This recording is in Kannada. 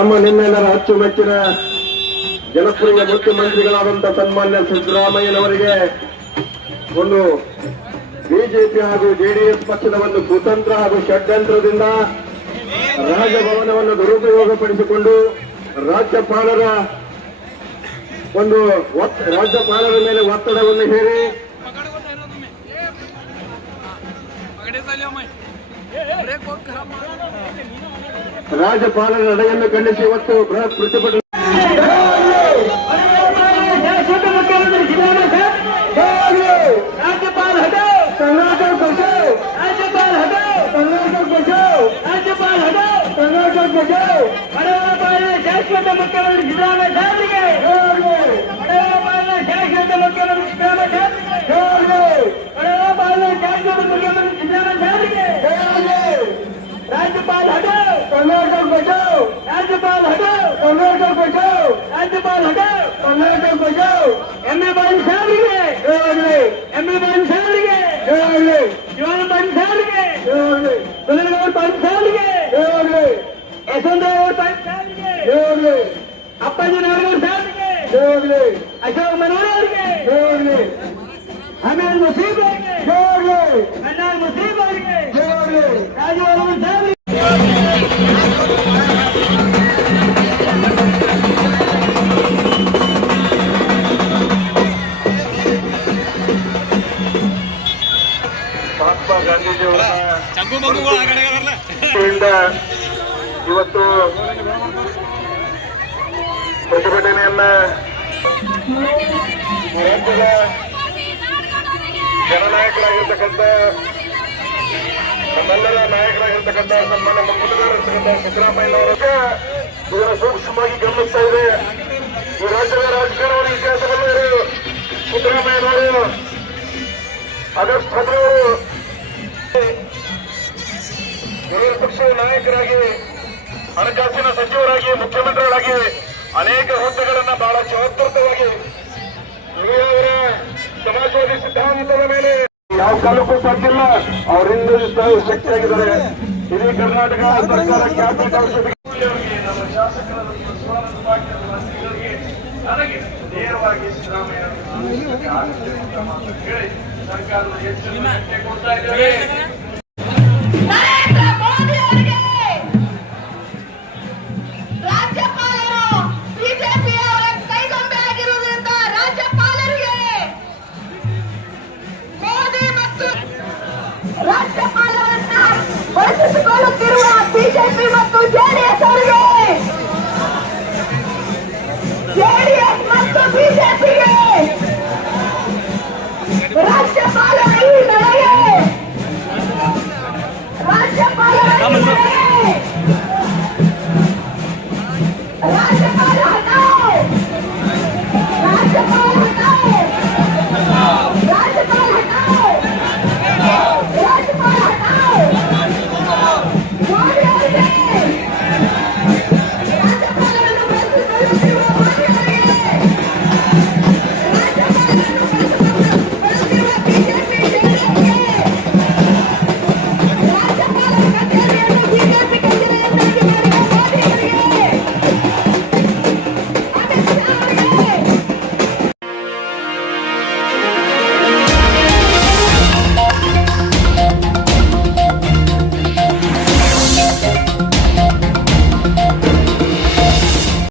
ನಮ್ಮ ನಿನ್ನೆಲ್ಲರ ಅಚ್ಚುಮೆಚ್ಚಿನ ಜನಪ್ರಿಯ ಮುಖ್ಯಮಂತ್ರಿಗಳಾದಂಥ ಸನ್ಮಾನ್ಯ ಸಿದ್ದರಾಮಯ್ಯನವರಿಗೆ ಒಂದು ಬಿಜೆಪಿ ಹಾಗೂ ಜೆಡಿಎಸ್ ಪಕ್ಷದ ಒಂದು ಕುತಂತ್ರ ಹಾಗೂ ಷಡ್ಯಂತ್ರದಿಂದ ರಾಜಭವನವನ್ನು ದುರುಪಯೋಗಪಡಿಸಿಕೊಂಡು ರಾಜ್ಯಪಾಲರ ಒಂದು ರಾಜ್ಯಪಾಲರ ಮೇಲೆ ಒತ್ತಡವನ್ನು ಹೇರಿ ರಾಜ್ಯಪಾಲರ ನಡೆಯನ್ನು ಖಂಡಿಸಿ ಇವತ್ತು ಬೃಹತ್ ಪ್ರತಿಭಟನೆ ಕರ್ನಾಟಕ ಬಚಾವ್ ಎಮ್ಮೆ ಬಾನ್ ಸಾರಿಗೆ ಜೋರಾಗಲಿ ಎಮ್ಮೆ ಬಾನ್ ಸಾರಿಗೆ ಜೋರಾಗಲಿ ಜೋಳ ಬಾನ್ ಸಾರಿಗೆ ಜೋರಾಗಲಿ ಕುಲಗೌಡ ಬಾನ್ ಸಾರಿಗೆ ಜೋರಾಗಲಿ ಯಶವಂತರಾವ್ ಬಾನ್ ಸಾರಿಗೆ ಜೋರಾಗಲಿ ಅಪ್ಪಾಜಿ ನಾಡಗೌಡ ಸಾರಿಗೆ ಜೋರಾಗಲಿ ಅಶೋಕ್ ಮನೋಹರ್ ಅವರಿಗೆ ಜೋರಾಗಲಿ ಆಮೇಲೆ ಮುಸೀಬ್ ಜೋರಾಗಲಿ ಅಣ್ಣ ಮುಸೀಬ್ ಗಾಂಧೀಜಿಯವರಿಂದ ಇವತ್ತು ಪ್ರತಿಭಟನೆಯನ್ನ ರಾಜ್ಯದ ಜನನಾಯಕರಾಗಿರ್ತಕ್ಕಂಥ, ನಮ್ಮೆಲ್ಲರ ನಾಯಕರಾಗಿರ್ತಕ್ಕಂಥ ನಮ್ಮ ಮುಖ್ಯಮಂತ್ರಿಗಳಿರ್ತಕ್ಕಂಥ ಸಿದ್ದರಾಮಯ್ಯನವರಕ್ಕೆ ಇದನ್ನು ಸೂಕ್ಷ್ಮವಾಗಿ ಗಮನಿಸ್ತಾ ಇದೆ. ಈ ರಾಜ್ಯದ ರಾಜಕಾರಣದ ಇತಿಹಾಸವನ್ನು ಸಿದ್ದರಾಮಯ್ಯನವರು ಆಗಸ್ಟ್ ಹದಿನೇಳು ವಿರೋಧ ಪಕ್ಷದ ನಾಯಕರಾಗಿ ಹಣಕಾಸಿನ ಸಚಿವರಾಗಿ ಮುಖ್ಯಮಂತ್ರಿಗಳಾಗಿ ಅನೇಕ ಹುದ್ದೆಗಳನ್ನ ಬಹಳ ಜವಾಬ್ದಾರಿತವಾಗಿ ಅವರ ಸಮಾಜವಾದಿ ಸಿದ್ಧಾಂತದ ಮೇಲೆ. ಯಾವ ಕಾಲಕ್ಕೂ ಸಾಧ್ಯಲ್ಲ ಅವರಿಂದ ಶಕ್ತಿಯಾಗಿದ್ದಾರೆ. ಇಡೀ ಕರ್ನಾಟಕ ಸರ್ಕಾರ ಕ್ಯಾಬಿನೆಟ್ ನಮ್ಮ ಶಾಸಕರ ನನಗೆ ನೇರವಾಗಿ ಸಿದ್ದರಾಮಯ್ಯ ಸರ್ಕಾರದ ಎಚ್ಚರಿಕೆ ಕೊಡ್ತಾ ಇದ್ದೇವೆ ಬಿಜೆಪಿ ಮತ್ತು